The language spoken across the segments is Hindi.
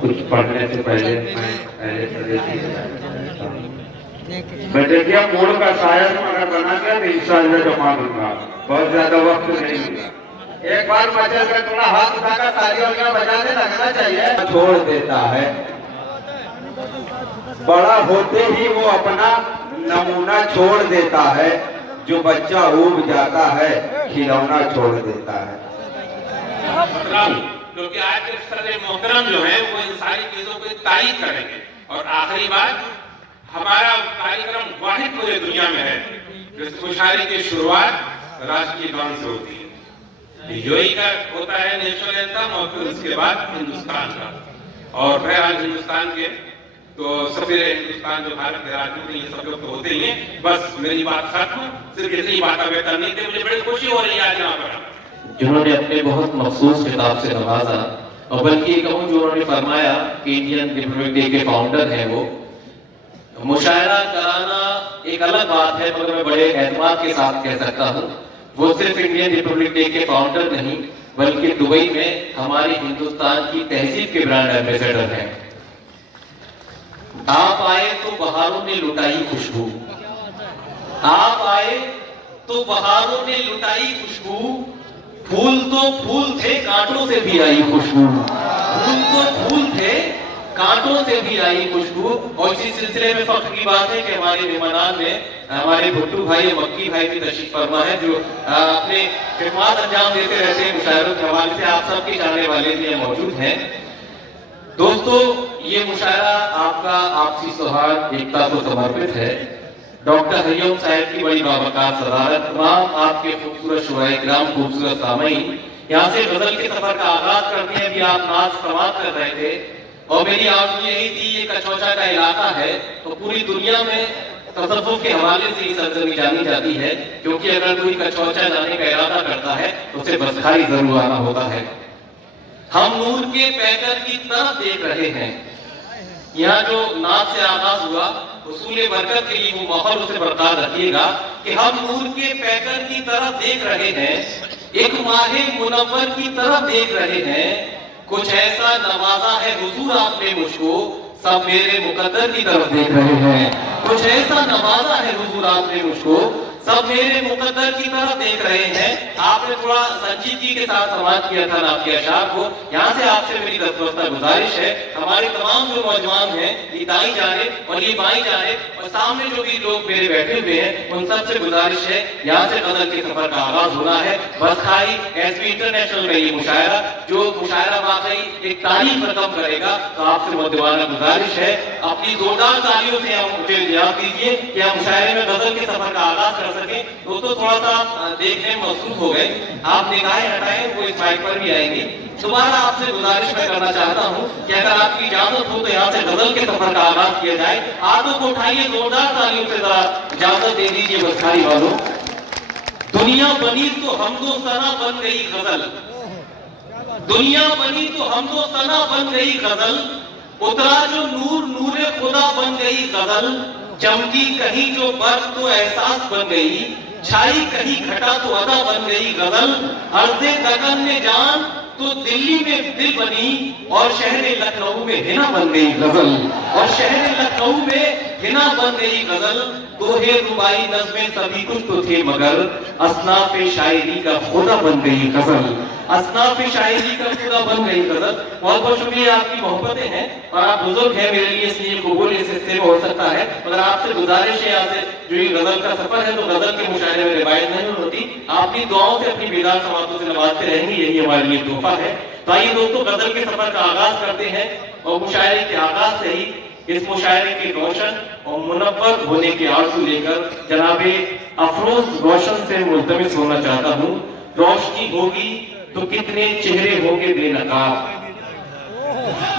कुछ पढ़ने से पहले मैं देखिए मूड का शायर अगर बना गया तो इंशाअल्लाह जमा दूंगा, बहुत ज्यादा वक्त नहीं मिला। एक बार मचल कर थोड़ा हाथ उठाकर ताली वगैरह बजाने लगना चाहिए। छोड़ देता है, बड़ा होते ही वो अपना नमूना छोड़ देता है, जो बच्चा उब जाता है खिलौना छोड़ देता है। क्योंकि आज के सदर मोहतरम जो है वो इन सारी चीजों को तारीफ करेंगे। और आखिरी बात, हमारा कार्यक्रम वाहिद पूरे दुनिया में है जिस मुशायरे की शुरुआत राष्ट्रीय गान से होती है। यूएई का होता है नेशनल एंथम और फिर उसके बाद हिंदुस्तान का। और बहरहाल हिंदुस्तान के तो सफीर हिंदुस्तान जो भारत के राजनीति ये सब लोग तो होते ही हैं। बस मेरी बात खत्म, सिर्फ इतनी बात अभी करनी थी। मुझे बड़ी खुशी हो रही है आज यहाँ पर जिन्होंने अपने बहुत मखसूस किताब से नवाजा, और बल्कि कहूँ जो उन्होंने फरमाया कि इंडियन रिपब्लिक डे के फाउंडर हैं वो। मुशायरा कराना एक अलग बात है, मगर मैं बड़े एतमाद के साथ कह सकता हूँ वो सिर्फ इंडियन रिपब्लिक डे के फाउंडर नहीं बल्कि दुबई में हमारे हिंदुस्तान की तहजीब के ब्रांड एम्बेसडर हैं। आप आए तो बहारों ने लुटाई खुशबू, आप आए तो बहारों ने लुटाई खुशबू, फूल तो फूल थे कांटों से भी आई खुशबू, फूल तो फूल थे कांटों से भी आई खुशबू। और इसी सिलसिले में फख्र की बात है कि हमारे मेहमान में हमारे भुट्टू भाई मक्की भाई भी तशरीफ फरमा है, जो अपने खिदमत अंजाम देते रहते हैं मुशायरों के हवाले से। आप सबके जानने वाले भी मौजूद हैं। दोस्तों, ये मुशायरा आपका आपसी सौहार्द एकता को समर्पित है। डॉक्टर हरिओम साहब की बड़ी बावकार सदारत, तमाम आपके खूबसूरत शुराए किराम, खूबसूरत सामईन, यहाँ से गजल के सफर का आगाज करते हैं। अभी आप नाज समाप्त कर रहे थे और मेरी आरज़ू यही थी, ये कचौचा का इलाका है तो पूरी दुनिया में तसव्वुफ के हवाले से सरजमी जानी जाती है, क्योंकि अगर कोई कचौचा जाने का इरादा करता है तो उसे बसखाई जरूर आना होता है। हम नूर के पैकर की तरफ देख रहे हैं। यहाँ जो नाच से आगाज हुआ, उसूले बरकत के लिए वो माहौल उसे बरकरार रखिएगा कि हम नूर के पैकर की तरफ देख रहे हैं, एक माहे मुनव्वर की तरफ देख रहे हैं। कुछ ऐसा नवाजा है हुजूर आपने मुझको, सब मेरे मुकद्दर की तरफ देख रहे हैं। कुछ ऐसा नवाजा है हुजूर आपने मुझको, सब मेरे मुकद्दर की तरफ देख रहे हैं। आपने थोड़ा संजीदगी के साथ समाप्त किया था आपके अशार को। यहाँ से आपसे मेरी दस्तवस्ता गुजारिश है, हमारे तमाम जो नौजवान हैं, ये दाई जाने और ये बाई जाने और सामने जो भी लोग मेरे बैठे हुए हैं, उन सबसे गुजारिश है यहाँ से गजल के सफर का आगाज होना है। बसखाई एसपी इंटरनेशनल में ये मुशायरा, जो मुशायरा वाकई एक तारीफ रकम करेगा, तो आपसे मुद्दवाना गुजारिश है अपनी जोरदार तालियों से हम मुझे याद दीजिए कि हम मुशायरे में गजल के सफर का आगाज कर सके। दोस्तों, थोड़ा सा देखने में मसरूफ हो गए, आप निगाहें हटाएं, वो इस माइक पर भी आएंगे। दोबारा आपसे गुजारिश मैं करना चाहता हूं कि अगर आपकी इजाजत हो तो यहाँ से गजल के सफर का आगाज किया जाए। हाथों को उठाइए, जोरदार तालियों से जरा इजाजत दे दीजिए बसखारी वालों। दुनिया बनी तो हमदो सना बन गई गजल, दुनिया बनी तो हमदो सना बन गई गजल, उतरा जो नूर नूरे खुदा बन गई गजल, चमकी कहीं जो बर्फ तो एहसास बन गई, छाई कहीं घटा तो अदा बन गई गजल, अर्ज़े दकन में जान तो दिल्ली में दिल बनी, और शहर लखनऊ में हिना बन गई गजल, और शहर लखनऊ में हिना बन गई गजल। दोहे रुबाई नज़्में सभी कुछ तो थे मगर असनाफ शायरी का खुदा बन गई गजल, असनाफ शायरी का खुदा बन गई गजल। बहुत बहुत शुक्रिया, आपकी मोहब्बतें हैं और आप बुजुर्ग हैं मेरे लिए, इसलिए कबूल इस हिस्से में हो सकता है। मगर आपसे गुजारिश है, यहाँ से जो ये गजल का सफर है तो गजल के मुशायरे में रिवायत नहीं होती, आपकी दुआओं से अपनी बेदार समातों से नवाजते रहेंगे, यही हमारे लिए तोहफा है। तो आइए दोस्तों, गजल के सफर का आगाज करते हैं और मुशायरे के आगाज से ही इस मुशायरे के रोशन और मुनव्वर होने के आरज़ू लेकर जनाबे अफरोज रोशन से मुल्तमिस होना चाहता हूँ। रोशनी होगी तो कितने चेहरे होंगे बेनकाब,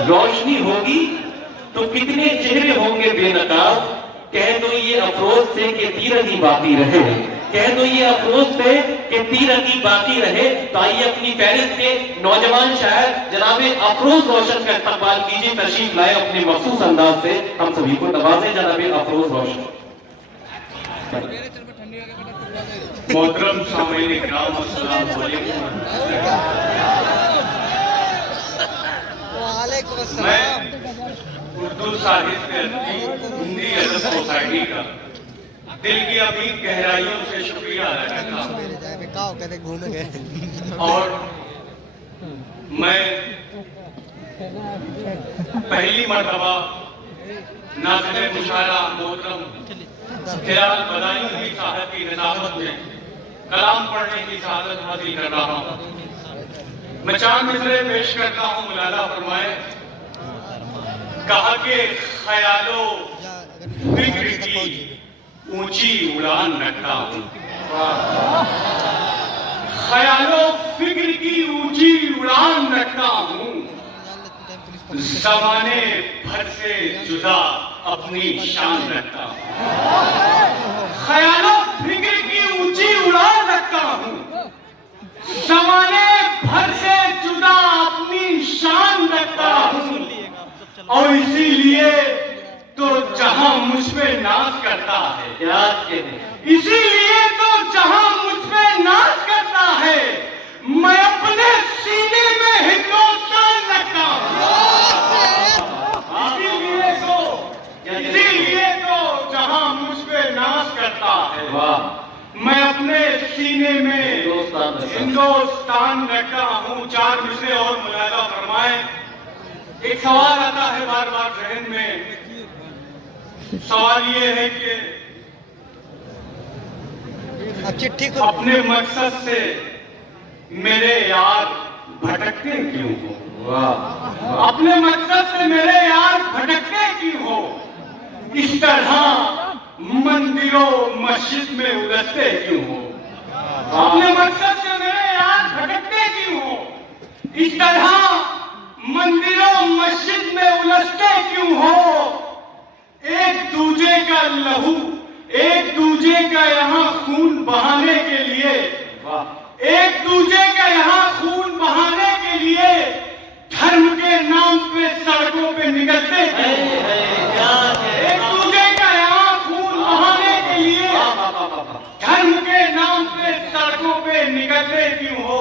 रोशनी होगी तो कितने चेहरे होंगे बेनकाब, कह दो ये अफरोज से कि तीरंगी बाकी रहे, कह दो ये अफरोज से कि तीरंगी बाकी रहे। तो आइए अपनी फहरिस्त के नौजवान शायर जनाबे अफरोज रोशन का इस्तकबाल कीजिए, तशरीफ लाए अपने मखसूस अंदाज से, हम सभी को नवाजे जनाबे अफरोज रोशन। मोहतरम सामईन इकराम, अस्सलाम वालेकुम। मैं उर्दू साहित्य हिंदी अदब सोसाइटी का दिल की अपनी गहराइयों से शुक्रिया अदा करता हूँ। और मैं पहली मर्तबा नाज़िर मुशारा मोहतरम ख्याल बदायूं साहब की निज़ामत में कलाम पढ़ने की सआदत हासिल कर रहा हूँ। मैं चांद मिसरे पेश करता हूँ। मुलादा फरमाए, कहा के ख्यालों फिक्र की ऊंची उड़ान रखता हूँ। ख्यालों फिक्र की ऊंची उड़ान रखता हूँ। ज़माने भर से जुदा अपनी शान रखता हूँ। ख्यालों फिक्र की ऊंची उड़ान रखता हूँ। ज़माने भर से जुदा अपनी शान रखता हूँ। और इसीलिए तो जहां मुझ पे नाज करता है, याद के नहीं, इसीलिए तो जहां मुझ पे नाज करता है, मैं अपने सीने में हिंदुस्तान रखता हूँ। इसीलिए तो जहां मुझ पे नाज करता है, मैं अपने सीने में हिंदुस्तान रखता हूँ। चार मिसरे और मुलादा फरमाए। एक सवाल आता है बार बार जहन में। सवाल ये है कि अपने मकसद से मेरे यार भटकते क्यों हो? अपने मकसद से मेरे यार भटकते क्यों हो? इस तरह मंदिरों मस्जिद में उलझते क्यों हो? अपने मकसद से मेरे यार भटकते क्यों हो? इस तरह मंदिरों मस्जिद में उलझते क्यों हो? एक दूजे का लहू, एक दूजे का यहाँ खून बहाने के लिए, एक दूजे का यहाँ खून बहाने के लिए धर्म के नाम पे सड़कों पे निकलते क्यों? एक दूजे का यहाँ खून बहाने के लिए धर्म के नाम पे सड़कों पे निकलते क्यों हो?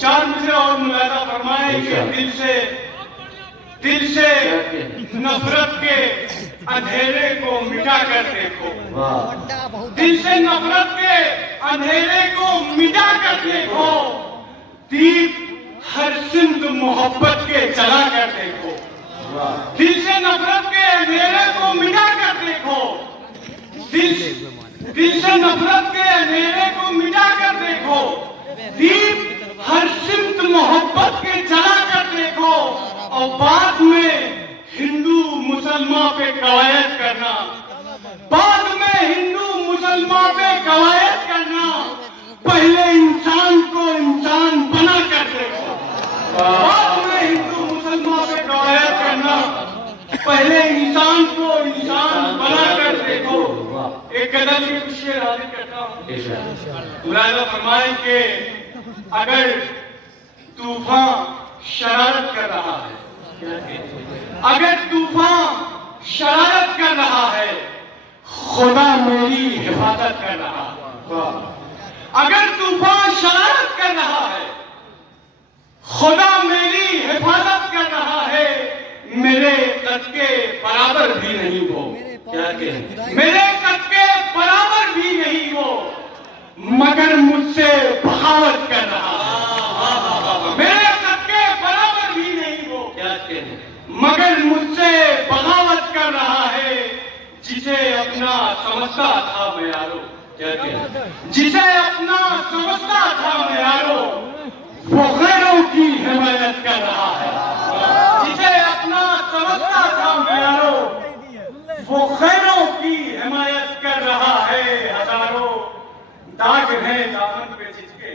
चार मिसरे और मुलादा फरमाए कि दिल से नफरत के अंधेरे को मिटा कर देखो। दिल से नफरत के अंधेरे को मिटा कर देखो। दीप हर सिमत मोहब्बत के जला कर देखो। दिल से नफरत के अंधेरे को मिटा कर देखो। दिल से नफरत के अंधेरे को मिटा कर देखो। दीप हर सिमत मोहब्बत के जला कर देखो। और बाद में हिंदू मुसलमान पे कवायद करना, बाद में हिंदू मुसलमान पे कवायद करना, पहले इंसान को इंसान बना कर देखो। बाद में हिंदू मुसलमान पे कवायद करना, पहले इंसान को इंसान बना कर देखो। एक गजल के कुछ शेर हाजिर करता हूँ। मुलादा फरमाए कि अगर तूफान शरारत कर रहा है, अगर तूफान शरारत कर रहा है, खुदा मेरी हिफाजत कर रहा है। अगर तूफान शरारत कर रहा है, खुदा मेरी हिफाजत कर रहा है। मेरे कद के बराबर भी नहीं वो, क्या कहें, मेरे कद के बराबर भी नहीं वो, मगर मुझसे बगावत कर रहा है। मेरे कद के बराबर भी नहीं वो, क्या कहें, मगर मुझसे बगावत कर रहा है। जिसे अपना समझता था मैं यारो, क्या कहें, जिसे अपना समझता था मैं यारो, वो गैरों की हिमायत कर रहा है। जिसे अपना समझता था मैं यारो, वो गैरों की हिमायत कर रहा है। हजारों दाग हैं दामन पे जिसके,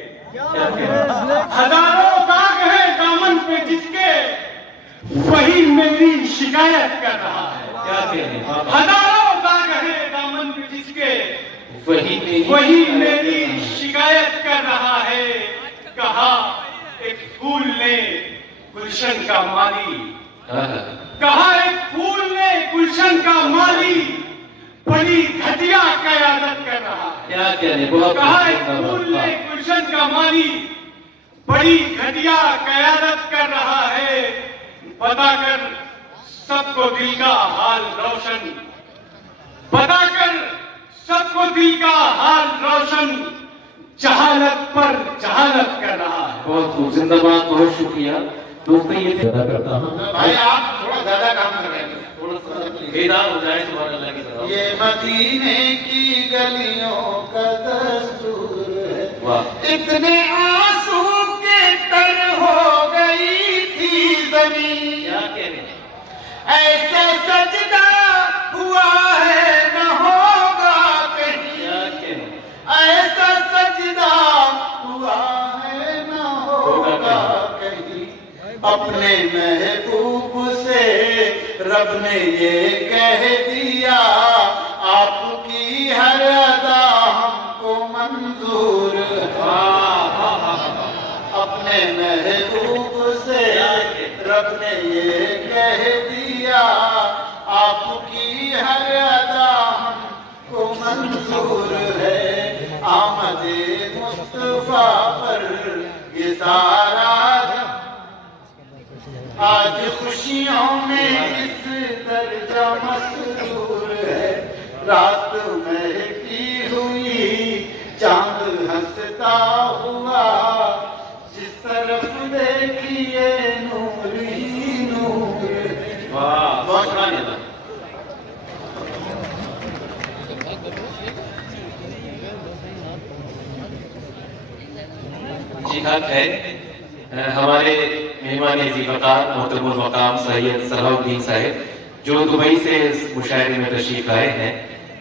हजारों दाग हैं दामन पे जिसके, वही मेरी शिकायत कर रहा है। क्या कहें, हजारों दाग हैं दामन पे जिसके, वही मेरी शिकायत कर रहा है। कहा एक फूल ने गुलशन का माली, कहा एक फूल ने गुलशन का माली बड़ी घटिया कयादत कर रहा है। क्या कहें, कहा एक फूल ने गुलशन का माली बड़ी घटिया कयादत कर रहा है। बताकर सबको दिल का हाल रोशन, बताकर सबको दिल का हाल रोशन, जहालत पर जहालत कर रहा है। बहुत खूब, जिंदाबाद, बहुत शुक्रिया दोस्तों। ये ज्यादा करता हूँ भाई आप थोड़ा ज्यादा काम कर रहे हैं, थोड़ा सा बेदार हो जाए सुभान अल्लाह की तरह। ये मदीने की गलियों का दस्तूर है। वाह, इतने आंसू के तर हो गई थी जमीन, क्या कहने, ऐसे सजदा हुआ है न होगा कहीं, क्या कहने, ऐसा सजदा हुआ है न होगा कहीं। अपने महबूब से रब ने ये कह दिया, आपकी हर अदा हमको मंजूर है। अपने महबूब से रब ने ये कह दिया, आपकी हर अदा हमको मंजूर है। आमदे मुस्तफा पर ये सारा आज खुशियों में इस दर्जा मसरूर है। रात महकी हुई चांद हंसता हुआ, जिस तरफ देखिए नूर ही नूर है। वाह, बहुत शुक्रिया। जी हाँ है, हमारे मेहमान वकार मोहतरमुल मकाम सैयद सलाउद्दीन साहब जो दुबई से इस मुशायरे में तशरीफ लाए हैं,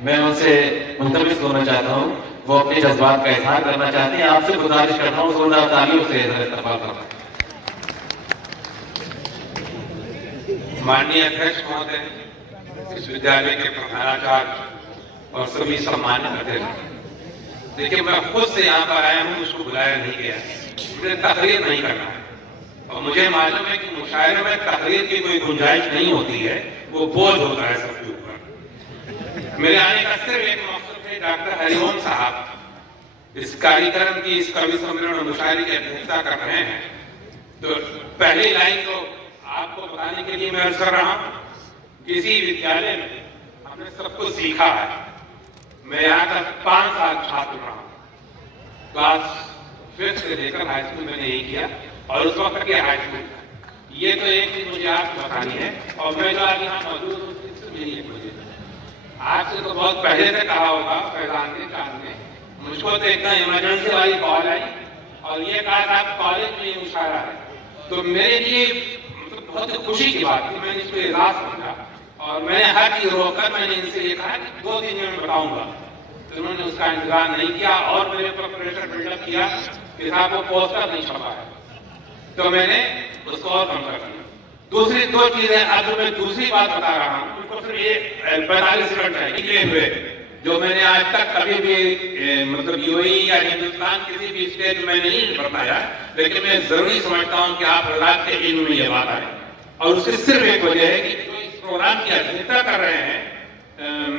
मैं उनसे मुल्तमिस होना चाहता हूँ, वो अपने जज्बात का इजहार करना चाहते हैं। आपसे गुजारिश करता हूँ जोरदार तालियों से इस्तकबाल करना। माननीय अध्यक्ष महोदय, इस विद्यालय के प्रधानाचार्य और सभी सम्मानित अतिथि, देखिए मैं खुद से यहाँ पर आया हूँ, मुझको बुलाया नहीं गया, मुझे तकरीर नहीं करना है और मुझे मालूम है कि मुशायरे में तकरीर की कोई गुंजाइश नहीं होती है, वो बोझ होता है सबके ऊपर। मेरे आने का सिर्फ एक मकसद है, डॉक्टर हरिओम साहब इस कार्यक्रम की, इस कवि सम्मेलन और मुशायरे की अध्यक्षता कर रहे हैं, तो पहली लाइन तो आपको बताने के लिए मैं अर्ज कर रहा हूँ, किसी विद्यालय में हमने सब कुछ सीखा है। मैं यहाँ तक 5 साल छात्र रहा हूँ, क्लास 5 से लेकर हाई स्कूल मैंने यही किया और उस वक्त के हाई स्कूल ये तो एक चीज मुझे आपको बतानी है। और मैं जो आज यहाँ मौजूद हूँ इससे मेरी एक मुझे आज से तो बहुत पहले से कहा होगा, फैजान ने चांद ने मुझको तो एकदम इमरजेंसी वाली कॉल आई और ये कहा था कॉलेज में ये मुशायरा है, तो मेरे लिए मतलब बहुत ही खुशी की बात थी। मैंने इसको एजाज समझा और मैंने हर चीज रोककर मैंने इनसे ये कहा कि 2 दिन में बताऊंगा, तो उन्होंने उसका इंतजार नहीं किया और मेरे ऊपर प्रेशर बिल्डअप किया कि साहब वो पोस्टर नहीं छपा है, तो मैंने उसको और कम कर दिया। दूसरी 2 चीजें आज जो मैं दूसरी बात बता रहा हूँ, उनको सिर्फ ये 45 मिनट है निकले हुए, जो मैंने आज तक कभी भी मतलब यूएई या हिंदुस्तान किसी भी स्टेट में नहीं बताया, लेकिन मैं जरूरी समझता हूँ कि आप हजरात के इल्म में ये बात आए। और उसकी सिर्फ एक वजह है कि जो इस प्रोग्राम की अध्यक्षता कर रहे हैं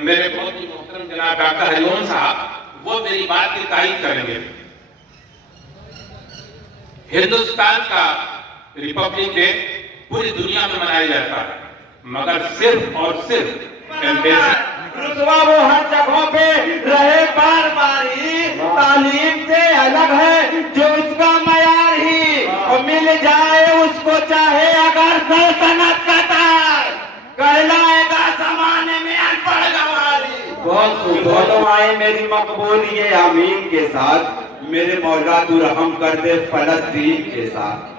मेरे बहुत ही मोहतरम जनाब डॉक्टर हरिओम साहब, वो मेरी बात की तारीफ करेंगे। हिंदुस्तान का रिपब्लिक डे पूरी दुनिया में मनाया जाता है, मगर सिर्फ और सिर्फ रुतबा वो हर जगहों पे रहे बार बार ही, तालीम से अलग है जो उसका मयार ही, और मिल जाए उसको चाहे अगर सल्तनत का ताज, कहलाएगा जमाने में अनपढ़ गवारी। बहुत आए मेरी मकबूल ये आमीन के साथ, मेरे मौला तू रहम कर दे फलस्तीन के साथ।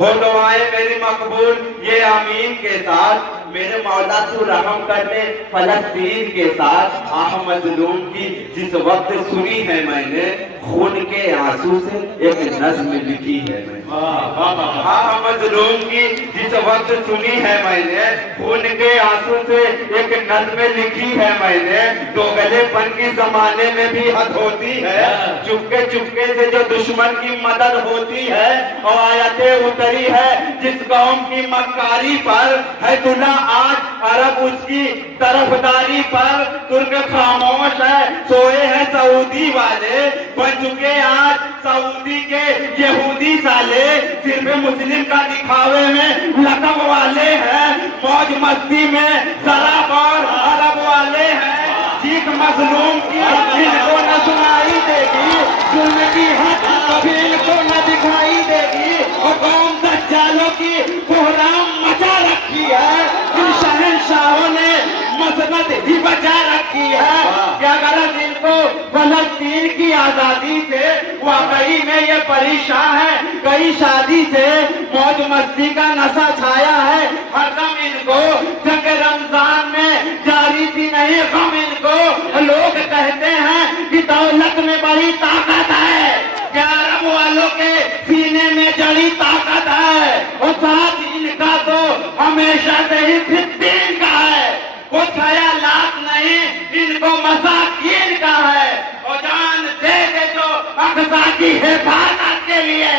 हो दुआएं मेरी मकबूल ये आमीन के साथ, मेरे मौला तू रहम कर दे फलस्तीन के साथ। आह मजलूम की जिस वक्त सुनी है मैंने, खून के आंसू से एक नज्म लिखी है मैंने। आह मजलूम की जिस वक्त सुनी है मैंने, खून के आंसू से एक नज्म लिखी है मैंने। दोगलेपन की जमाने में भी हद होती है, चुपके चुपके से जो दुश्मन की मदद होती है, और आयतें उतरी है जिस कौम की मक्कारी पर है दुला आज अरब उसकी तरफदारी पर। तुर्क खामोश है सोए हैं सऊदी वाले, बन चुके आज सऊदी के यहूदी साले। सिर्फ मुस्लिम का दिखावे में लकब वाले हैं, मौज मस्ती में शराब और अरब वाले हैं। चीख मजलूम की इनको न सुनाई देगी, जुल्म की हद कभी इनको न दिखाई देगी। और कौम दज्जालों की कोहराम मचा रखी है, इन शहंशाहों ने मसनद ही बचा रखी है। क्या गलत इनको फलस्तीन की आजादी से, वाकई में ये परेशान है कई शादी से। मौज मस्ती का नशा छाया है हरदम इनको, जंग रमजान में जारी थी नहीं गम इनको। लोग कहते हैं कि दौलत में बड़ी ताकत है, क्या अरब वालों के सीने में जड़ी ताकत है। और साथ इनका तो हमेशा से ही फिद्दीन का है, कुछ ख्यालात नहीं इनको मसाकीन का है। और जान दे दे जो अक़सा की हिफाजत के लिए,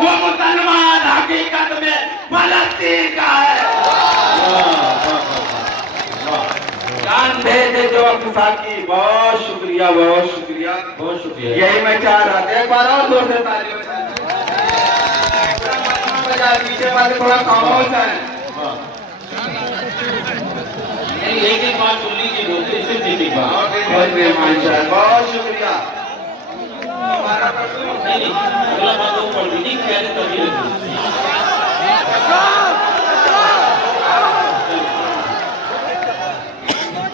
वो मुसलमान हकीकत में फलस्तीन का है। जान दे दे जो अक़सा की। बहुत शुक्रिया, बहुत शुक्रिया, बहुत शुक्रिया। यही मैं चाह रहा था। एक बार और जोर से ताली बजा। पीछे वाले थोड़ा खामोश है। एक एक बात सुन लीजिए, बोलते सिर्फ एक एक बात। बहुत मेहमान साहब, बहुत शुक्रिया। नहीं अगला बात वो पढ़ दीजिए, क्या तभी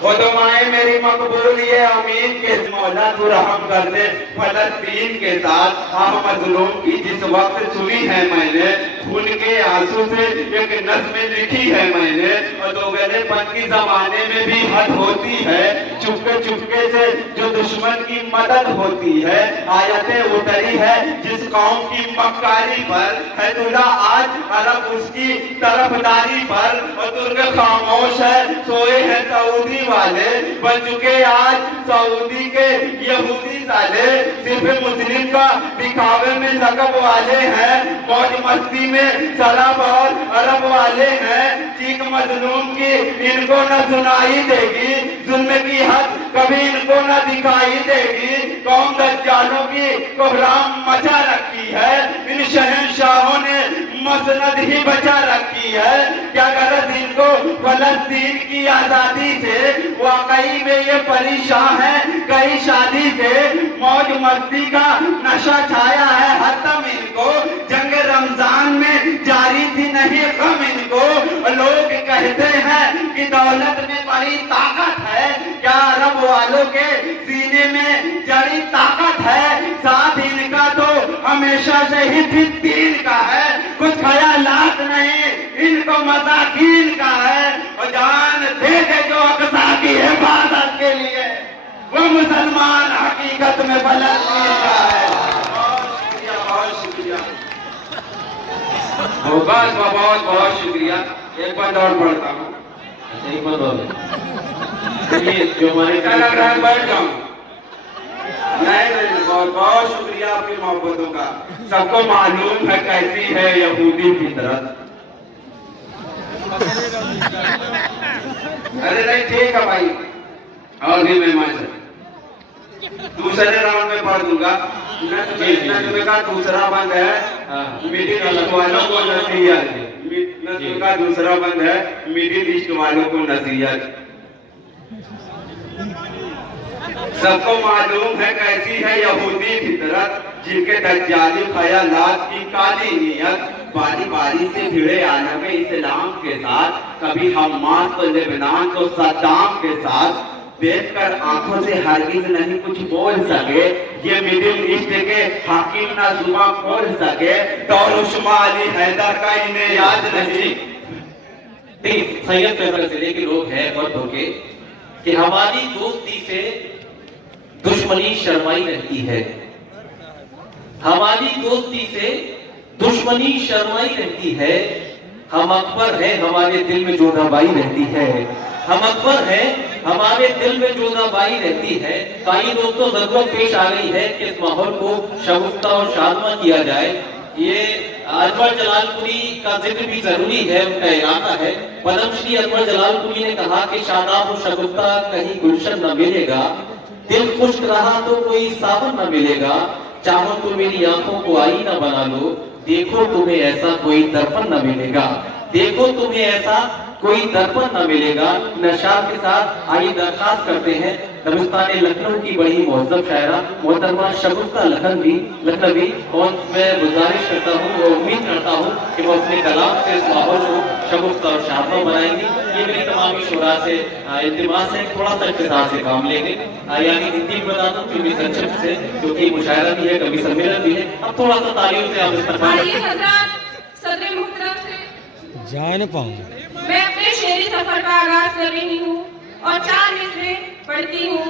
वो तो माए मेरी मकबूल ये अमीन के मौला तू रहम कर दे फलस्तीन के साथ। हम मजलूम की जिस वक्त सुनी है मैंने, खून के आंसू से एक नज़्म लिखी है मैंने। और दोगलेपन की जमाने में भी हद होती है, चुपके चुपके से जो दुश्मन की मदद होती है। आयतें उतरी है जिस कौम की मक्कारी पर है दुला आज अरब उसकी तरफदारी पर। और तुर्क खामोश है सोए हैं सऊदी वाले, बन चुके आज सऊदी के यहूदी साले। सिर्फ मुस्लिम का दिखावे में लकब वाले हैं, मौज मस्ती में शराब और अरब वाले हैं। चीख मजलूम की इनको न सुनाई देगी, जुल्म की हद कभी इनको न दिखाई देगी। कौम दज्जालों की कोहराम मचा रखी है, इन शहंशाहों ने मसनद ही बचा रखी है। क्या गलत इनको फलस्तीन की आजादी से, वाकई में ये परेशान है कई शादी से। मौज मस्ती का नशा छाया है हरदम इनको, जंग रमजान में जारी थी नहीं गम इनको। लोग कहते हैं कि दौलत में बड़ी ताकत है, क्या अरब वालों के सीने में जड़ी ताकत है। साथ इनका तो हमेशा से ही फिद्दीन का है, कुछ ख्यालात नहीं इनको मसाकीन का है। और जान दे दे जो अक़सा की हिफाजत के लिए, वो मुसलमान हकीकत में फलस्तीन का है। बहुत शुक्रिया, बहुत शुक्रिया। बस बहुत बहुत शुक्रिया। एक बार और पढ़ता हूँ, एक बात और ये जो हमारे क्या लग रहा है बैठ जाऊँ? नहीं, बहुत बहुत शुक्रिया आपकी मोहब्बतों का। सबको मालूम है कैसी है यहूदी फितरत। अरे नहीं ठीक है भाई, और भी मेहमान से दूसरे राउंड में पढ़ दूंगा। मैं तुम्हें कहा दूसरा बंद है मिडिल ईस्ट वालों को नसीहत। नस्ल का दूसरा बंद है मिडिल ईस्ट वालों को नसीहत। सबको मालूम है कैसी है यहूदी फितरत, जिनके दज्जाली ख्यालात की काली नीयत। बारी बारी से भिड़े आलम इस्लाम के साथ, कभी हमास तो लेबनान तो सद्दाम के साथ। देखकर आंखों से हरगिज नहीं कुछ बोल सके, ये मिडिल ईस्ट के हाकिम ना जुबान खोल सके। दौर उस्मान अली हैदर का इन्हें याद नहीं। सैयद फैसल जिले के लोग हैं और धोखे कि हमारी दोस्ती से दुश्मनी शर्माई रहती है, हमारी दोस्ती से दुश्मनी शर्माई रहती है। हम अकबर हैं, हमारे दिल में जोधाबाई रहती है। हम अकबर हैं, हमारे दिल में जोधाबाई रहती है। भाई दोस्तों, जरूरत पेश आ गई है कि इस माहौल को शगुफ्ता और शादमा किया जाए। ये अकबर जलालपुरी का जिक्र भी जरूरी है, उनका इरादा है। पद्मश्री अकबर जलालपुरी ने कहा कि शादाब और शगुफ्ता कहीं गुलशन न मिलेगा, दिल खुश्क रहा तो कोई सावन न मिलेगा, चाहो तो मेरी आंखों को आईना बना लो, देखो तुम्हें ऐसा कोई दर्पण न मिलेगा, देखो तुम्हें ऐसा कोई दर्पण न मिलेगा। नशाद के साथ आइए दरखास्त करते हैं दबिस्तान लखनऊ की बड़ी मोहज्जम शायरा मोहतरमा शगुफ्ता लखनवी, और मैं गुजारिश करता हूँ और उम्मीद करता हूँ कि वो अपने कलाम से इस माहौल को शगुफ्ता और शादमा बनाएंगी। ये मेरी तमाम शुरा से इल्तिमास है, थोड़ा सा इख्तिसार से काम लेंगे, यानी हिंदी में बता दूं फिल्मी संक्षिप्त से, क्योंकि मुशायरा भी है, कवि सम्मेलन भी है। अब थोड़ा सा तालियों से आप इस्तेमाल सदर मुहतरम से जा न पाऊंगा। मैं अपने शेरी सफर का आगाज कर रही हूँ और 4 मिसरे पढ़ती हूँ।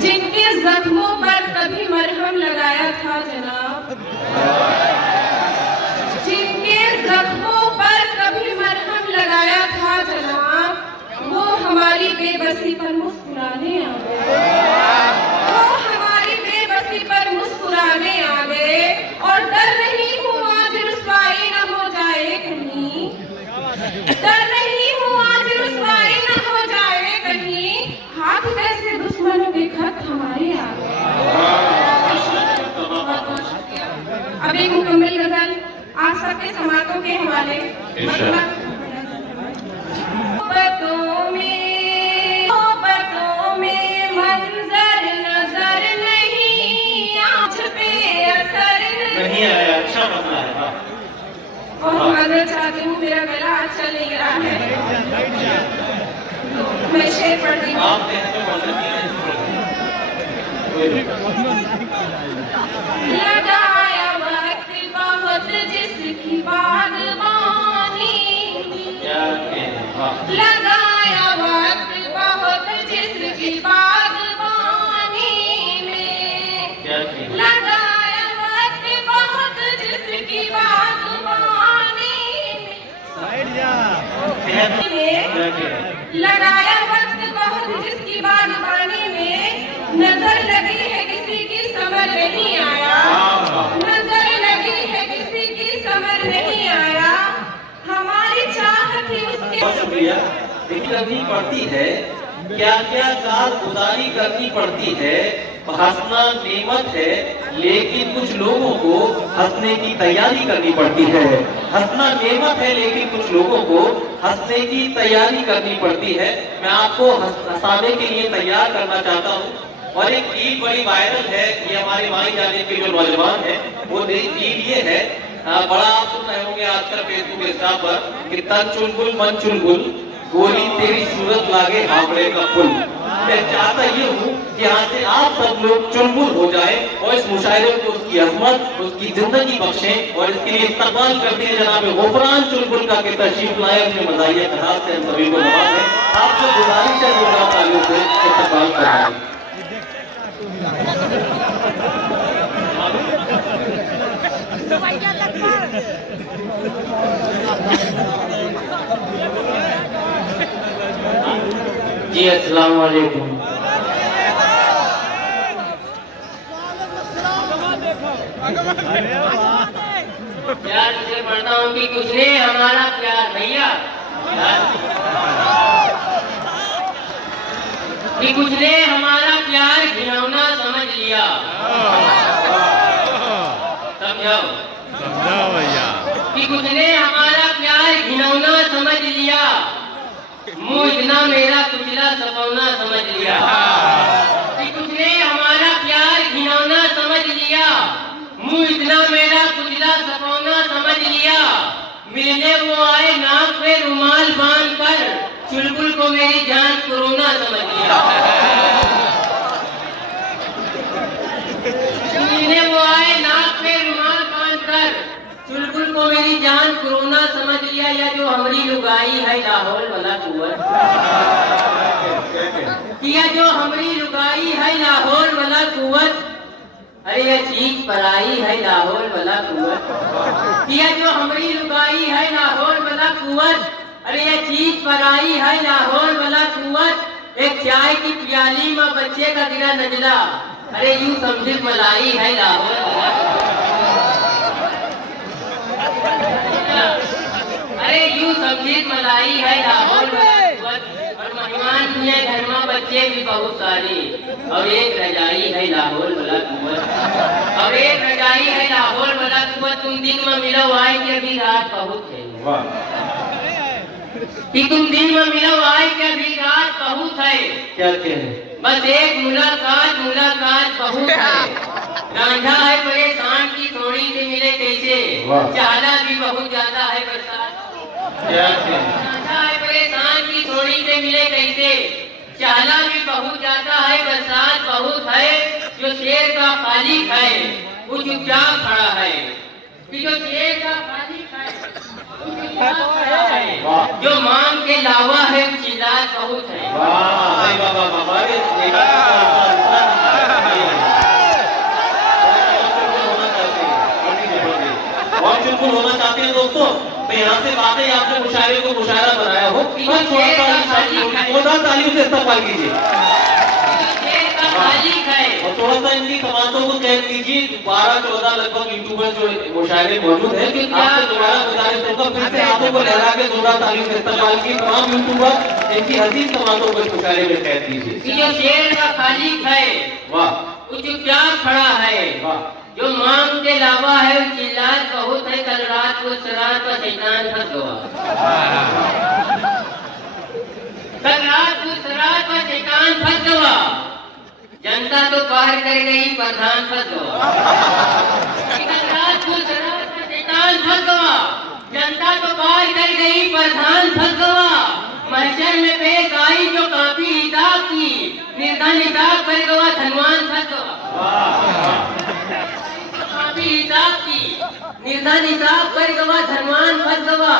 जिनके जख्मों पर कभी मरहम लगाया था जनाब, जिनके जख्मों पर कभी मरहम लगाया था जनाब, वो हमारी बेबसी पर मुस्कुराने आ गए, वो हमारी बेबसी पर मुस्कुराने आ गए। और डर रही हूँ आज रुसवाई न हो जाए कहीं, डर रही हूँ आज रुसवाई न हो जाए कहीं, हाथ कैसे दुश्मनों के खत हमारे आ गए। अब एक मुकम्मल गजल आप सबके समातों के हवाले। मोहब्बतों में मंजर नजर नहीं, आँख पे असर नहीं आया, अच्छा मसला है। और माजरत चाहती हूँ, मेरा गला अच्छा नहीं रहा है, मैं शेर पढ़ती हूँ। आप कहते हो लगाया वक्त बहुत जिसकी बागबानी, लगाया वक्त बहुत जिसकी बागबानी में, लगाया वक्त बहुत जिसकी बागबानी में, लगाया वक्त बहुत जिसकी बागबानी में, नजर लगी है किसी की समझ नहीं आया, नजर लगी है किसी की समझ नहीं आया, हमारी चाहत ही उसके। बहुत शुक्रिया। करनी पड़ती है, क्या क्या कारगुजारी करनी पड़ती है, हंसना नेमत है, लेकिन कुछ लोगों को हंसने की तैयारी करनी पड़ती है। हंसना नेमत है, लेकिन कुछ लोगों को हंसने की तैयारी करनी पड़ती है। मैं आपको हंसाने के लिए तैयार करना चाहता हूँ, और एक रील बड़ी वायरल है, ये हमारे माई जाने के जो नौजवान है, वो रील ये है, बड़ा आप सुन रहे होंगे आजकल फेसबुक इंस्टा पर कि तन चुलबुल मन चुलबुल, गोरी तेरी सूरत लागे हावड़े का पुल। मैं चाहता ये हूँ कि यहाँ से आप सब लोग चुलबुल हो जाए और इस मुशायरे को उसकी अजमत, उसकी जिंदगी बख्शें, और इसके लिए इस्तेमाल करते हैं जनाब गुफरान चुलबुल का के तशरीफ लाए, अपने मज़ाहिया खराब से हम सभी को नवाजें। आपसे गुजारिश है जोरदार तालियों से इस्तेमाल करें। जी अस्सलाम वालेकुम। प्यार से पढ़ता हूँ कि कुछ ने हमारा प्यार भैया, कि कुछ ने हमारा प्यार घिनौना समझ लिया। समझाओ भैया। कि कुछ ने हमारा प्यार घिनौना समझ लिया, मुँह इतना मेरा कुचला सपौना समझ लिया। कि कुछ ने हमारा प्यार घिनौना समझ लिया, मुँह इतना मेरा कुचला सपौना समझ लिया। मिलने वो आए नाक पे रुमाल बांध कर, चुलबुल को मेरी जान कोरोना समझ लिया। मिलने वो आए नाक पे रुमाल बांध कर, चुलबुल को मेरी जान कोरोना समझ लिया। या जो हमारी लुगाई है लाहौल वाला कुंवर, या जो हमारी लुगाई है लाहौल वाला कुंवर, अरे ये चीज पराई है लाहौल वाला कुंवर। या जो हमारी लुगाई है लाहौल वाला कुंवर, अरे ये चीज पराई है लाहौल वाला कुंवर। एक चाय की प्याली में बच्चे का गिरा नजला, अरे यूं समझे मलाई है लाहौल वाला। अमृत मलाई है लाहौर और मेहमान दुनिया घर में बच्चे भी बहुत सारे और एक रजाई है लाहौर वाला कुंवर और एक रजाई है लाहौर वाला कुंवर तुम दिन में मिलो आए कि अभी रात बहुत है कि तुम दिन में मिलो आए कि अभी रात बहुत है क्या कहें बस एक मुलाकात बहुत है रांझा है परेशान की सोनी से मिले कैसे चाहना भी बहुत ज्यादा है बरसात क्या कहें रांझा है परेशान की सोनी से मिले कैसे चाहना भी बहुत ज्यादा है बरसात बहुत है जो शेर का खालिक है वो चुपचाप खड़ा है कि जो शेर का खालिक है वो चुपचाप खड़ा है जो मांग के लावा है वो चिल्लात बहुत है और चुलबुल होना चाहते हैं दोस्तों तो यहाँ से बातें आपने मुशायरे को मुशायरा बनाया हो जोरदार तालियों से इस्तेमाल कीजिए और थोड़ा सा इनकी कमांडों को चेक कीजिए 12-14 लगभग यूट्यूबर जो मुशायरे मौजूद है आपसे दोबारा गुजारिश करूंगा फिर से हाथों को लहरा के जोरदार तालियों से इस्तेमाल की तमाम यूट्यूबर इनकी हसीन कमांडों को मुशायरे में कैद कीजिए जो शेर का खालिक है वाह वो चुपचाप खड़ा है वाह जो मांग के लावा है वो चिल्लात बहुत है कल रात को शराब का शैतान फंस गया कल रात को शराब का शैतान फंस गया जनता तो पार कर गई प्रधान फंस गया कल रात को शराब का शैतान फंस गया जनता तो पार कर गई प्रधान फंस गया महशर में पेश आई जो काफी हिसाब की निर्धन हिसाब कर गया धनवान फंस गया हिसाब की निर्धन हिसाब कर गवा धनवान फंस गवा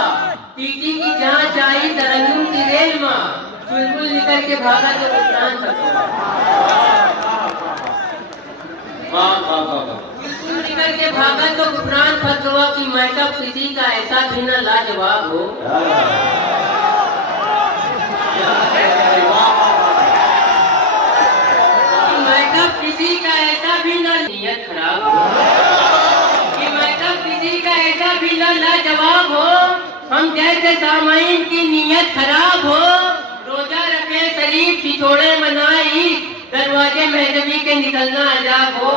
टीटी की जांच आई तरन्नुम की रेल में चुलबुल निकल के भागा तो गुफरान फंस गवा चुलबुल निकल के भागा तो गुफरान फंस गवा कि मैकअप किसी का ऐसा भी न लाजवाब हो मैकअप किसी का ऐसा भी न नियत खराब हो ऐसा भी लाजवाब हो हम जैसे सामाइन की नीयत खराब हो रोजा रखे शरीफ छिछोड़े मनाई दरवाजे मेहजबी के निकलना अजाब हो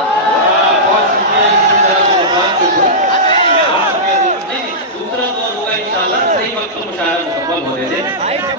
दूसरा दौर होगा इंशाल्लाह सही वक्त पर मुशायरा मुकम्मल होने दे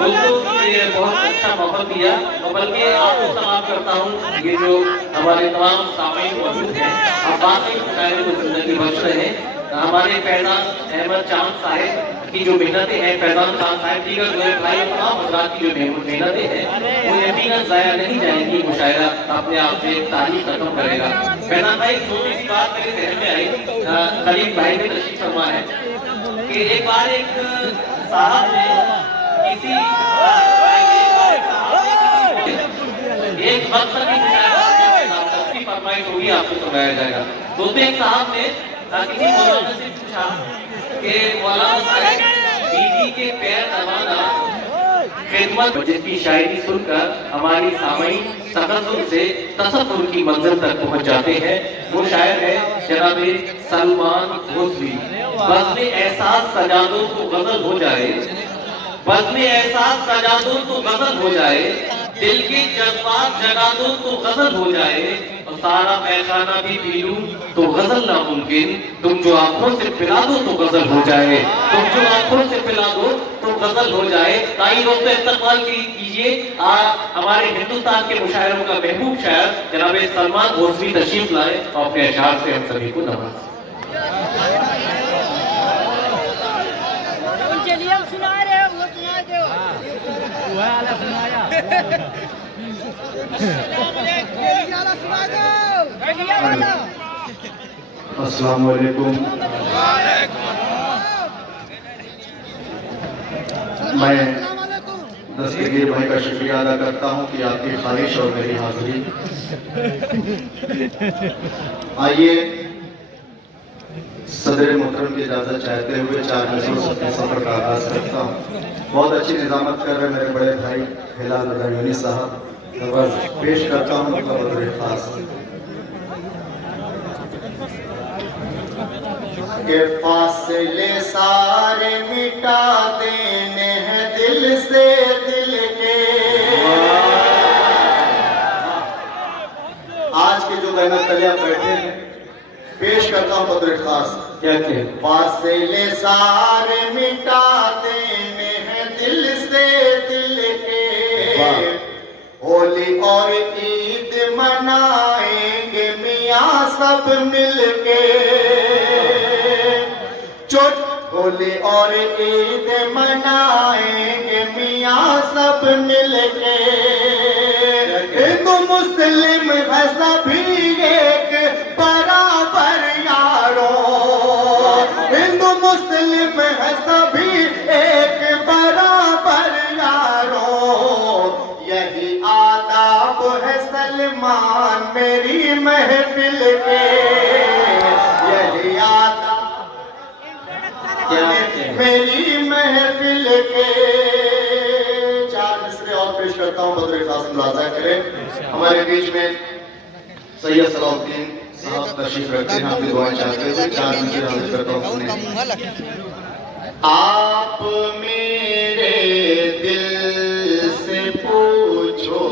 दोस्तों ये बहुत अच्छा मौका दिया और बल्कि आपको सलाम करता हूँ ये जो हमारे तमाम सामीन मौजूद हैं आप बाकी मुशायरे को जिंदगी बख्श रहे हैं हमारे फैजान अहमद चांद साहब की जो मेहनतें हैं फैजान खान साहब दीगर जो भाई तमाम हजरात की जो मेहनतें हैं वो यकीनन जाया नहीं जाएंगी मुशायरा अपने आप से तारीफ खत्म करेगा फैजान भाई छोटी सी बात मेरे ध्यान में आई खलील भाई ने तशरीफ फरमा है कि एक बार एक साहब ने किसी एक वक्त की फरमाइश होगी आपको सुनाया जाएगा दोस्तों एक साहब ने किसी मौलाना से पूछा कि मौलाना साहब बीवी के पैर दबाना खिदमत जिसकी शायरी सुनकर हमारी सामईन तकज्जुब से तसव्वुर की मंजिल तक पहुंच जाते हैं वो शायर है जनाब सलमान रुश्दी बज़्म एहसास सजा दो तो गजल हो जाए बज़्म एहसास सजा दो तो गजल हो जाए दिल के जज्बात जगा दो तो गजल हो जाए और सारा पैखाना भी पी लूं तो गजल नामुमकिन तुम जो आंखों से पिला दो तो गजल हो जाए तुम जो आंखों से पिला दो तो गजल हो जाए ताई दोस्तों इस्तकबाल कीजिए हमारे हिंदुस्तान के मुशायरों का महबूब शायर जनाब सलमान रुश्दी तशरीफ लाए और अपने अशार से हम सभी को नवाजें अस्सलाम वालेकुम मैं दस्तगीर भाई का शुक्रिया अदा करता हूं कि आपकी ख्वाहिश और मेरी हाजिरी आइए सदर मोहतरम की इजाजत चाहते हुए 4 मिसरों से अपने सफर का आगाज करता हूँ बहुत अच्छी निजामत कर रहे मेरे बड़े भाई हिलाल रंगनी साहब पेश करता हूँ कबूतर खास के फासले सारे मिटा देने दिल से दिल के। आज के जो मेहनत तलिया बैठे हैं, पेश करता हूं पत्र खास। क्या क्या फासले सारे मिटा देने हैं दिल से दिल के। होली और ईद मनाएंगे मियाँ सब मिलके। होली और ईद मनाएंगे मियाँ सब मिलके। हिंदू मुस्लिम है सभी एक बराबर यारों। हिंदू मुस्लिम है सभी एक बराबर यारों। यही आदाब है सलमान मेरी महफिल के। यही आदाब मेरी महफिल के। चार मिसरे और पेश करता हूँ, बदर खास मुलाजा करें। हमारे बीच में सैयद सलाउद्दीन साहब तशरीफ रखते हैं, आपकी दुआएं चाहते हुए चार मिसरे हाजिर करता हूँ। आप मेरे दिल से पूछो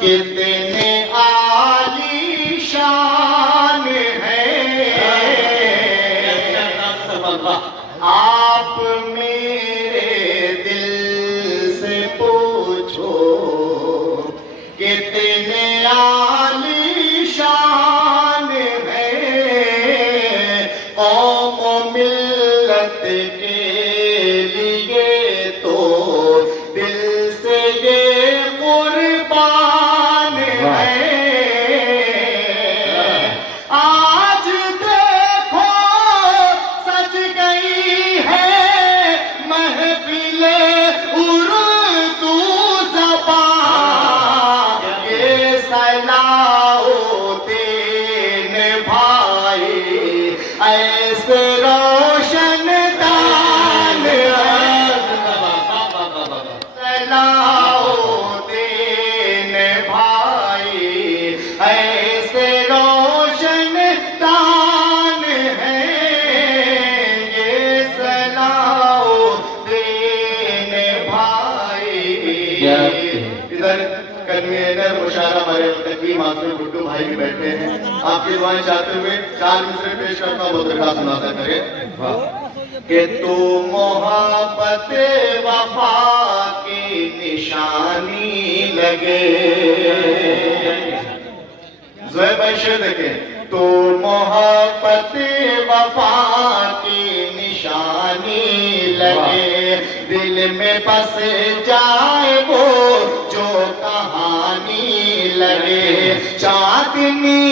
कितने आलीशान है। आप मेरे दिल से पूछो कितने आलीशान है। कौम मिल्लत के लिए तो दिल से ये कुर्बान है। आज देखो सज गई है महफिले उर्दू ज़बान। ये सलाउद्दीन भाई ऐसे रोशन दान है। सलाउद्दीन भाई ऐसे रोशन दान है। ये सलाउद्दीन भाई। इधर कन्वीनर मुशारा हमारे तकवी मास्टर गुड्डू भाई भी बैठे हैं। आपकी दुआएं चाहते हुए चार मिसरे पेश करता हूँ, बदर खास मुलाजा करें। कि तू मोहब्बत वफा की निशानी लगे। ज़ोए भाई शेर देखें। तो मोहब्बत वफा की निशानी लगे। दिल में बस जाए वो जो कहानी लगे। चांदनी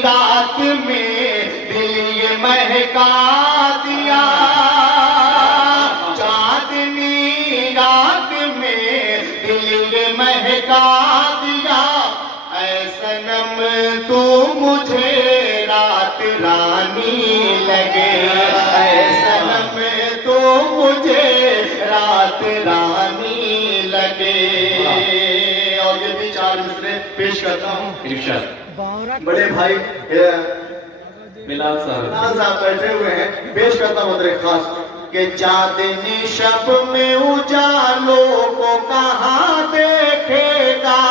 रात में दिल ये महका दिया। चांदनी रात में दिल ये महका दिया। ऐ सनम तू मुझे रात रानी लगे। ऐ सनम तू मुझे रात रानी लगे। और ये भी चार मिसरे पेश करता हूँ। बड़े भाई मिलाद साहब साहब बैठे हुए हैं, पेश करता हूँ बदर खास। कि चांदनी शब में उजालों को कहाँ देखेगा।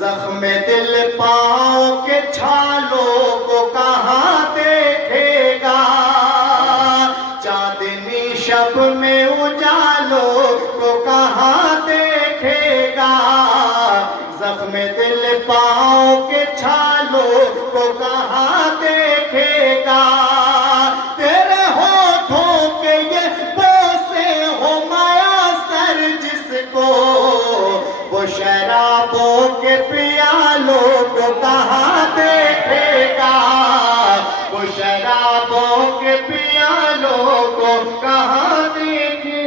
जख्म दिल पाँव के छालों को कहाँ देखेगा। चांदनी शब में उजालों को कहाँ देखेगा। जख्म दिल पाँव के छालों को कहाँ देखेगा। तेरे होठों के ये बोसे हो मयसर जिसको। वो शराबों के प्यालों को कहाँ देखेगा। वो शराबों के प्यालों को कहाँ देखे।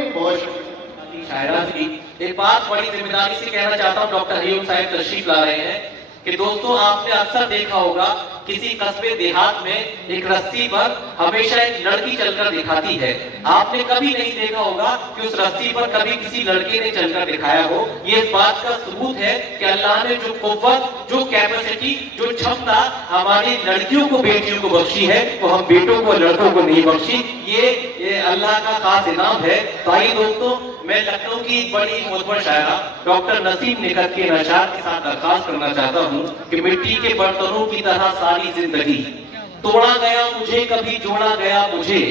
शायरा थी। एक बात बड़ी जिम्मेदारी से कहना चाहता हूँ, डॉक्टर हरिओम साहब तशरीफ ला रहे हैं कि दोस्तों आपने अक्सर देखा होगा किसी कस्बे देहात में एक रस्सी पर हमेशा एक लड़की चलकर दिखाती है। आपने कभी नहीं देखा होगा कि उस रस्सी पर कभी किसी लड़के ने चलकर दिखाया हो। ये इस बात का सबूत है कि अल्लाह ने जो कुव्वत, जो कैपेसिटी, जो क्षमता हमारी लड़कियों को, बेटियों को बख्शी है, वो हम बेटों को, लड़कों को नहीं बख्शी। ये अल्लाह का खास इनाम है। भाई दोस्तों, मैं लखनऊ की एक बड़ी मुतबर शायरा डॉक्टर नसीम निकट के नशार के साथ दरखास्त करना चाहता हूँ कि मिट्टी के बर्तनों की तरह सारी जिंदगी तोड़ा गया मुझे, कभी जोड़ा गया मुझे,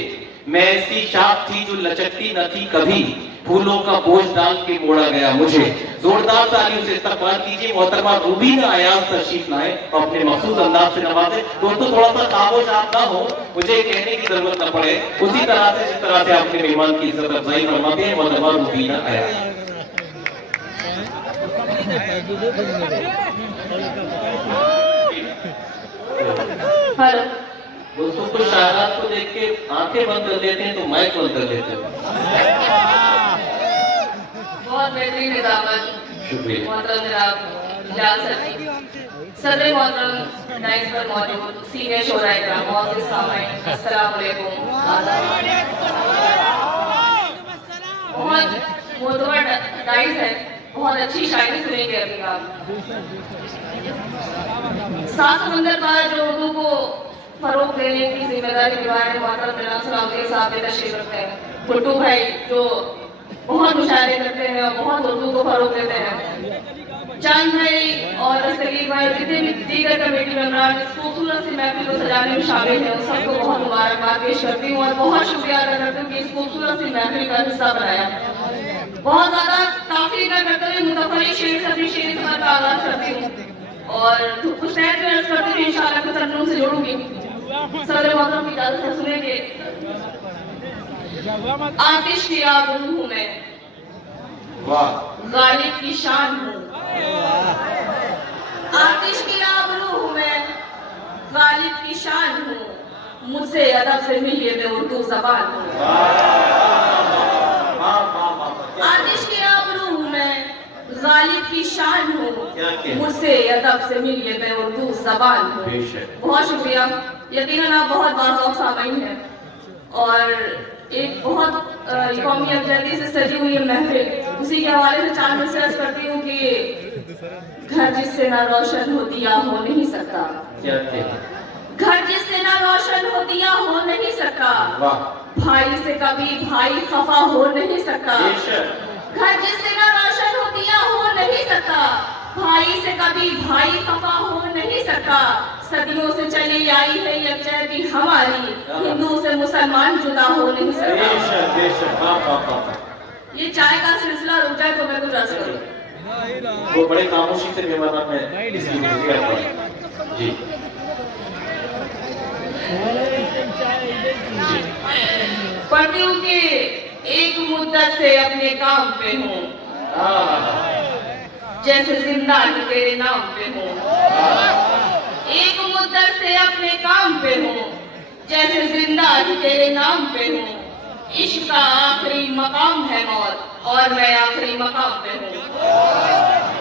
मैं ऐसी चाप थी जो लचकती न थी कभी, फूलों का बोझ डाल के मोड़ा गया मुझे। जोरदार तालियों से इस्तकबाल कीजिए मोहतरमा रूबीना अयाज तशरीफ लाए और अपने मखसूस अंदाज से नवाजे। दोस्तों, थोड़ा सा खामोश आप ना हो, मुझे कहने की जरूरत न पड़े, उसी तरह से जिस तरह से आपने मेहमान की इज्जत अफजाई फरमाते हैं मोहतरमा रूबीना अयाज। हेलो दोस्तों, कुछ शायरात को देख के आंखें बंद कर लेते हैं तो माइक बंद कर लेते हैं। बहुत बेहतरीन निजामत, शुक्रिया। मोहतरम जनाब इजाजत, सदर मोहतरम डाइस पर मौजूद सीनियर शोराए कराम, मोअज़्ज़िज़ सामीन, अस्सलाम वालेकुम। बहुत मोतबर डाइस है, बहुत अच्छी शायरी सुनेंगे अभी आप। सात समंदर पर जो उर्दू को फरोग देने की जिम्मेदारी निभा रहे मोहतरम जनाब सलाउद्दीन साहब तशरीफ रखते हैं। भुट्टू भाई जो बहुत मुशायरे करते हैं और बहुत उर्दू को फरोग देते हैं। चांद भाई और दस्तगीर भाई जितने भी दीगर कमेटी मेंबरान इस खूबसूरत सी महफिल को सजाने में शामिल हैं, उन सबको बहुत मुबारकबाद पेश करती हूँ और बहुत शुक्रिया अदा करती हूँ कि इस खूबसूरत सी महफिल का हिस्सा बनाया। बहुत ज्यादा ताक़ीद न करते हुए मुतफरी शेर से अपनी शेरी सफर का आगाज करती हूँ और कुछ नया जो अर्ज करती हूँ इंशाअल्लाह कुछ तर्जुम से जोड़ूंगी। सदर मोहतरम की इजाजत है, सुनेंगे। आतिश की आबरू हूँ मैं, गालिब की शान हूँ। आतिश की आबरू हूँ मैं, गालिब की शान हूँ, मुझसे अदब से मिलिए मैं उर्दू ज़बान हूँ। आतिश की आबरू हूँ मैं, गालिब की शान हूँ, मुझसे अदब से मिलिए मैं उर्दू ज़बान हूँ। बहुत शुक्रिया। यकीनन आप बहुत बाज़ौक़ सामीन हैं और एक बहुत कौमी यकजहती से सजी हुई महफिल, उसी के हवाले से चार मिनट अर्ज करती हूँ कि घर जिससे ना रोशन हो दिया हो नहीं सकता, घर जिससे ना रोशन हो दिया हो नहीं सकता, भाई से कभी भाई खफा हो नहीं सकता। घर जिससे ना रोशन हो दिया हो नहीं सकता, भाई से कभी भाई खफा हो नहीं सकता। सदियों से चली आई है यकजहती हमारी, हिंदू से मुसलमान जुदा हो नहीं सकता। ये चाय का सिलसिला रुक जाए तो मैं कुछ अर्ज करूं। वो बड़े खामोशी से मेहमान है इसकी जी। पढ़ती हूँ कि एक मुद्दत से अपने काम पे हूँ, जैसे जिंदा ही तेरे नाम पे हूँ। एक मुद्दत से अपने काम पे हूँ, जैसे जिंदा ही तेरे नाम पे हूँ। इश्क का आखिरी मकाम है मौत और मैं आखिरी मकाम पे हूँ।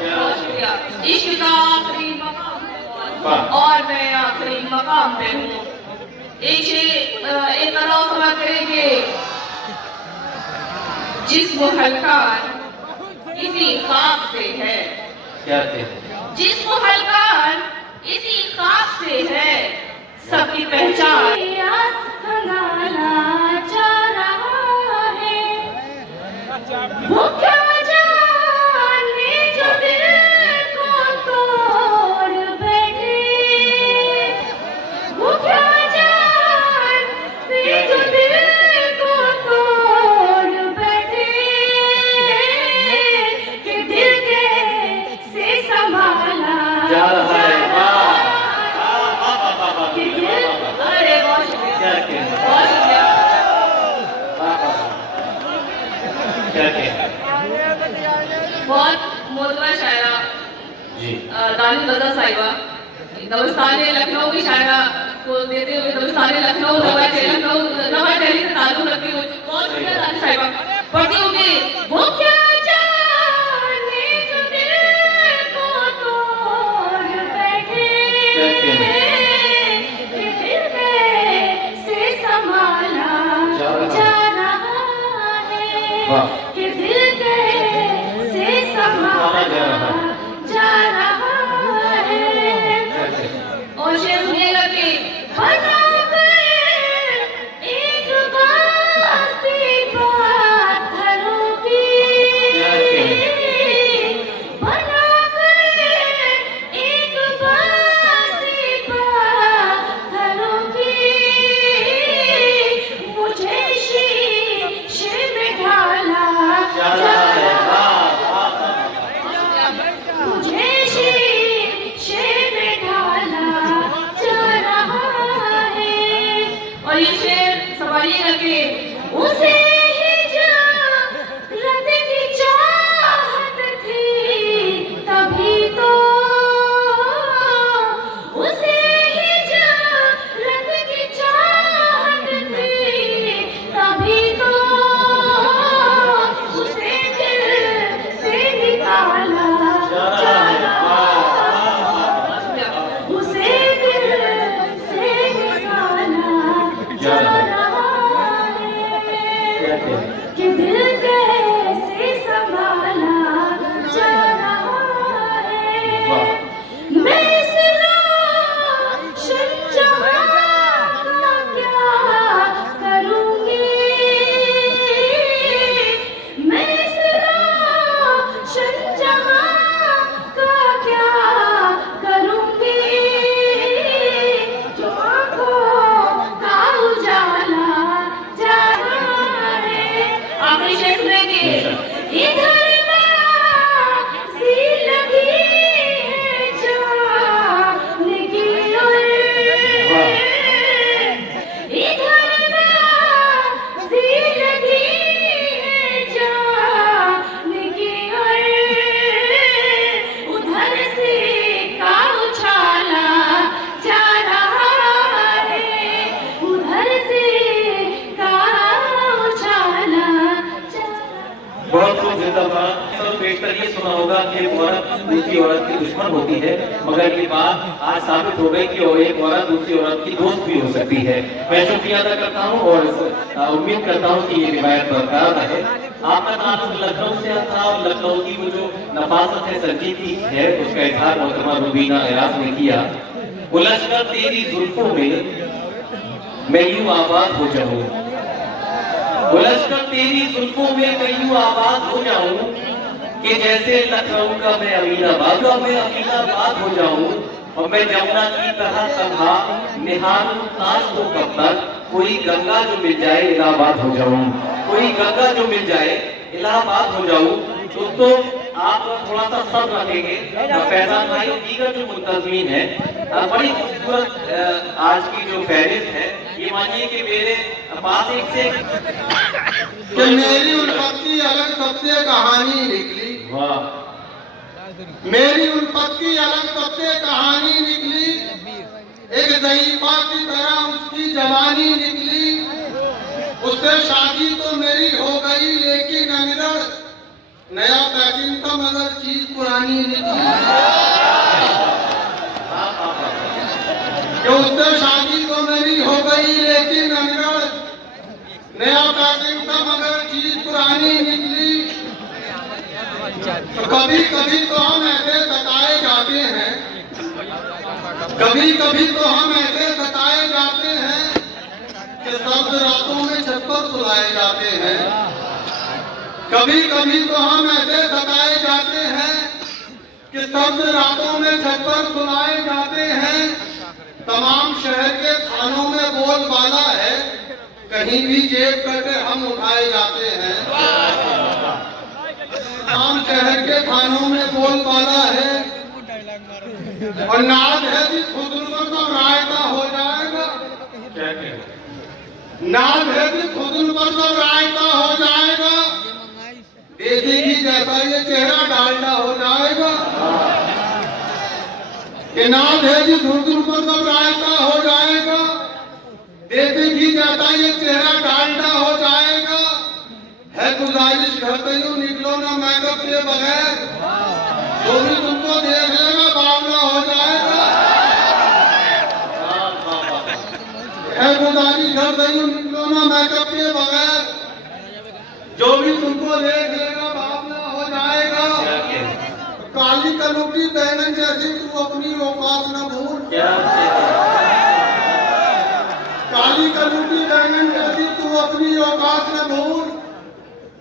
बहुत शुक्रिया। इश्क का आखिरी मकाम है मौत और मैं आखिरी मकाम पे हूँ। एक तरह समा करेंगे, जिस्म हल्का इसी ख्वाब से है, क्या जिस्म हल्का इसी ख्वाब से है, सबकी पहचान जा रहा है। वो क्या जाने जो दिल को तोड़ बैठे, वो क्या जाने जो दिल को तोड़ बैठे, कि दिल कैसे संभाला जा रहा है। कि दिल, अरे बहुत शुक्रिया, बहुत शुक्रिया। बहुत मोतबर शायरा दानिश रज़ा साहिबा, दबस्तान लखनऊ की शायरा को देते हुए दबस्तान लखनऊ नवा दिल्ली से ताल्लुक रखती हुई बहुत शुक्रिया दानिश साहिबा। पढ़ती हूँ कि वो क्या जाने जो दिल को तोड़ बैठे, वाह। कि दिल कैसे संभाला जा रहा है। और शेर सुनिएगा कि बना गए एक बास्ती पत्थरों की, बना गए एक बास्ती पत्थरों की, मुझे शीशे में ढाला जा रहा, मुझे शीशे में ढाला जा रहा है। और ये शेर संभालिएगा कि उसे हिजरत की चाहत थी तभी तो, उसे हिजरत की चाहत थी तभी तो, उसे दिल से निकाला जा रहा, उसे दिल से निकाला जा रहा है। कि दिल कैसे संभाला जा रहा है। मैं इस रोशन जहां का क्या करूंगी, मैं इस रोशन जहां का क्या करूंगी, जो आंखों का उजाला जा रहा है। आखिरी शेर सुनेंगे। इधर बाजी लगी है जान की ओर, इधर बाजी लगी है जान की ओर, उधर से का उछाला जा रहा है, उधर से का उछाला जा रहा है। बहुत खूब जिंदाबाद। सब बेशतर ये सुना होगा कि एक औरत दूसरी औरत की दुश्मन होती है, मगर ये बात आज साबित हो गई कि एक औरत दूसरी औरत की दोस्त भी हो सकती है। मैं शुक्रिया अदा करता हूँ और उम्मीद करता हूँ कि ये रिवायत बरकरार रहे। आपका ताल्लुक लखनऊ से था और लखनऊ की वो जो नफासत है, संजीदगी है, उसका इजहार मोहतरमा रुबीना एराज ने किया। उलझकर तेरी जुल्फों में मैं यूं आबाद हो जाऊं, उलझकर तेरी जुल्फों में मैं यूं आबाद हो जाऊं कि जैसे लखनऊ का मैं अमीनाबाद हो जाऊं, और मैं जमुना की तरह तन्हा निहारूं ताज को कब तक, कोई गंगा जो मिल जाए इलाहाबाद हो जाऊं, कोई गंगा जो मिल जाए इलाहाबाद हो जाऊं। दोस्तों आप थोड़ा सा सब रखेंगे। फैजान भाई और दीगर जो मुंतजमीन है, बड़ी खूबसूरत आज की जो फहरिस्त है, ये मानिए कि मेरे पास एक से कि मेरी उल्फत की अलग सबसे कहानी निकली, वाह, मेरी उल्फत की अलग सबसे कहानी निकली, एक ज़ईफ़ा की तरह उसकी जवानी निकली, उससे शादी तो मेरी हो गई लेकिन अनगढ़ नया पैकिंग का मगर चीज पुरानी निकली, कि उससे शादी तो मेरी हो गई लेकिन अनगढ़ नया पैकिंग का मगर चीज पुरानी निकली। तो कभी कभी तो हम ऐसे सताए जाते हैं, कभी कभी तो हम ऐसे सताए जाते हैं कि शब्द रातों में छत पर सुलाए जाते हैं, कभी कभी तो हम ऐसे सताए जाते हैं कि शब्द रातों में छत पर सुनाए जाते हैं। तमाम शहर के थानों में बोलबाला है, कहीं भी जेब करके हम उठाए जाते हैं। तमाम शहर के थानों में बोलबाला है, और नाद है जिस हुस्न पर सब रायता हो जाएगा, नाद है जिस हुस्न पर सब रायता हो जाएगा, देखेगी जैसा ये चेहरा डालडा हो जाएगा, कि नाद है जिस हुस्न पर सब रायता हो जाएगा, देखेगी जैसा ये चेहरा डालडा हो जाएगा। है गुजारिश घर पे यूं निकलो ना मेकअप के बगैर, जो भी तुमको देख लेगा बावला हो जाएगा। है गुजारिश घर पे यूं निकलो ना मेकअप के बगैर, जो भी तुमको देख लेगा बावला हो जाएगा। काली कलुटी बैगन जैसी तू अपनी औकात न भूल। काली कलुटी बैगन जैसी तू अपनी औकात न भूल।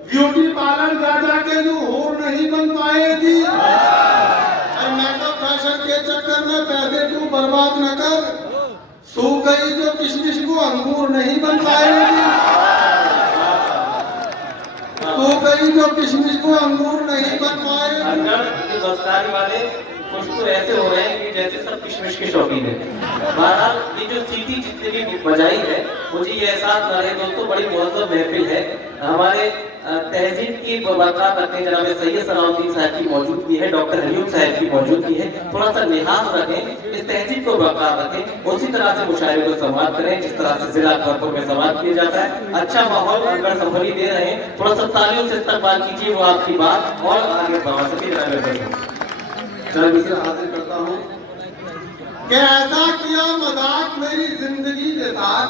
ब्यूटी पार्लर जा के तू हूर नहीं बन पाएगी। और मेकअप फैशन के चक्कर में पैसे तू बर्बाद न कर। सूख गई जो किशमिश को अंगूर नहीं बन पाएगी। सूख गई जो किशमिश को अंगूर नहीं बन पाएगी। बसकारी वाले कुछ तो ऐसे हो रहे हैं कि जैसे सब किशमिश के शौकीन है। बहरहाल ये जो सीटी जितनी भी बजाई है, मुझे ये एहसास हो रहा है दोस्तों, बड़ी मुअज़्ज़म महफिल है। हमारे तहजीब की बरकत रखें, जनाब सैयद सलाउद्दीन साहब की मौजूदगी है, डॉक्टर हरियूम साहब की मौजूदगी है। थोड़ा सा लिहाज रखें, इस तहजीब को बरकरार रखें, उसी तरह से मुशायरे को समाप्त करें जिस तरह से जिला खरपुर में समाप्त किया जाता है। अच्छा माहौल अगर संभली दे रहे हैं, थोड़ा सा तालियों से इस्तकबाल कीजिए, वो आपकी बात और आगे बढ़ा सके। जब इसे हासिल करता हूँ कि ऐसा किया मजाक मेरी जिंदगी के साथ,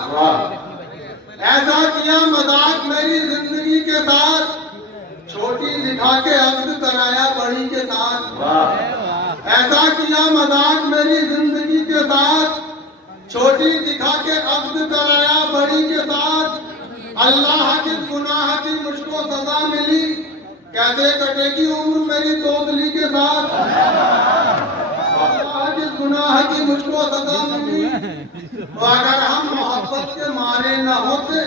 ऐसा किया मजाक मेरी जिंदगी के साथ, छोटी दिखा के अब्द कराया बड़ी के साथ। ऐसा किया मजाक मेरी जिंदगी के साथ, छोटी दिखा के अब्द कराया बड़ी के साथ। अल्लाह के गुनाह की मुझको सजा मिली, कैसे कटेगी उम्र मेरी तोतली के साथ। अल्लाह के गुनाह की मुझको सजा मिली, तो अगर हम मोहब्बत के मारे न होते,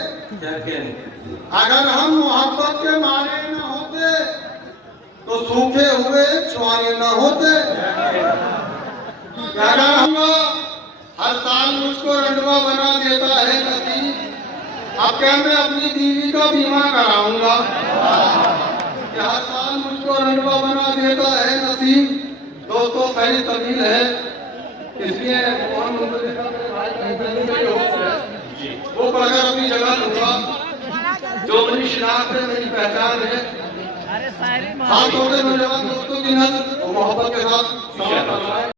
अगर हम मोहब्बत के मारे न होते, तो सूखे हुए छुआरे न होते। अगर हम हर साल मुझको रंडवा बना देता है नसीब, अब क्या मैं अपनी बीवी का बीमा कराऊंगा। हर साल मुझको रंडवा बना देता है नसीब। दोस्तों पहली तमील है, इसलिए वो पढ़कर अपनी जगह लूंगा। जो मेरी शिनाख्त है, मेरी पहचान है। खास तौर से नौजवान दोस्तों की नज़र मोहब्बत के साथ